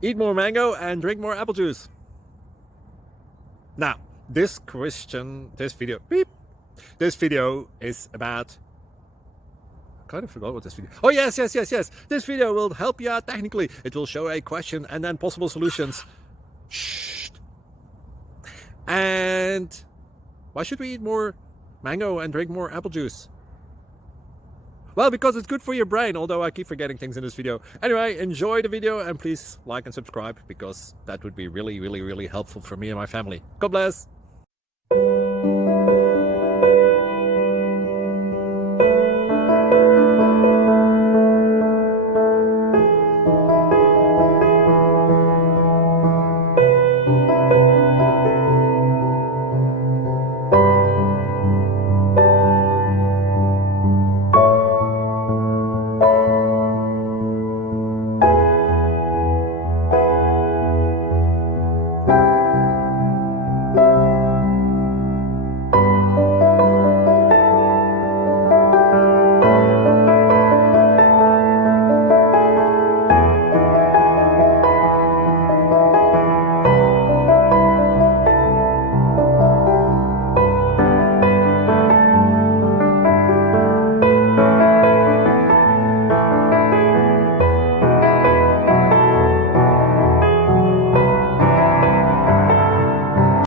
Eat more mango and drink more apple juice. Now, this video is about, I kind of forgot what this video. Oh, yes. This video will help you out technically. It will show a question and then possible solutions. Shh. And why should we eat more mango and drink more apple juice? Well, because it's good for your brain, although I keep forgetting things in this video. Anyway, enjoy the video and please like and subscribe, because that would be really helpful for me and my family. God bless.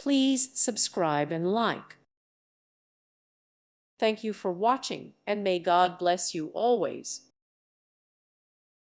Please subscribe and like. Thank you for watching, and may God bless you always.